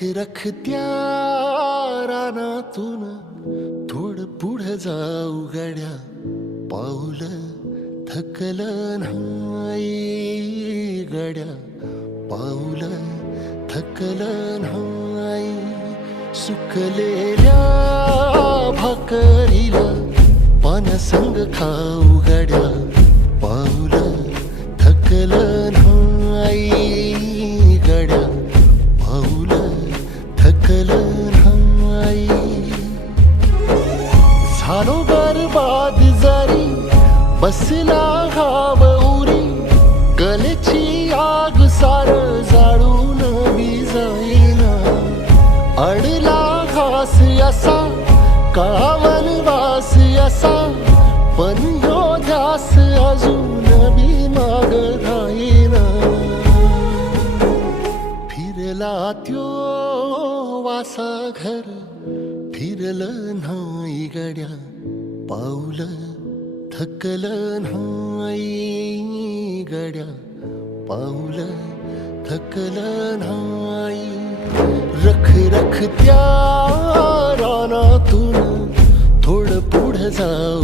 रखत्या रानातून थोडं पुढं जाऊ गड्या, पाऊल थकलं नाही गड्या, पाऊल थकलं नाही. सुकलेल्या भाकरीला पानसंग खाऊ गड्या, पाऊल थकलं नाही गड्या, पाऊल थकलं नाही. झालो बरबाद जरी बसला घाव उरी, कलेची आग सार जाळून बी जाईना. अडला घास असा काळा वनवास असा, पण ह्यो ध्यास अजून बी माग राहीना. फिरला त्यो वासा घर फिरलं नाही गड्या, पाऊल थकलं नाही गड्या, पाऊल थकलं नाही. रखत्या रानातून थोडं पुढं जाऊ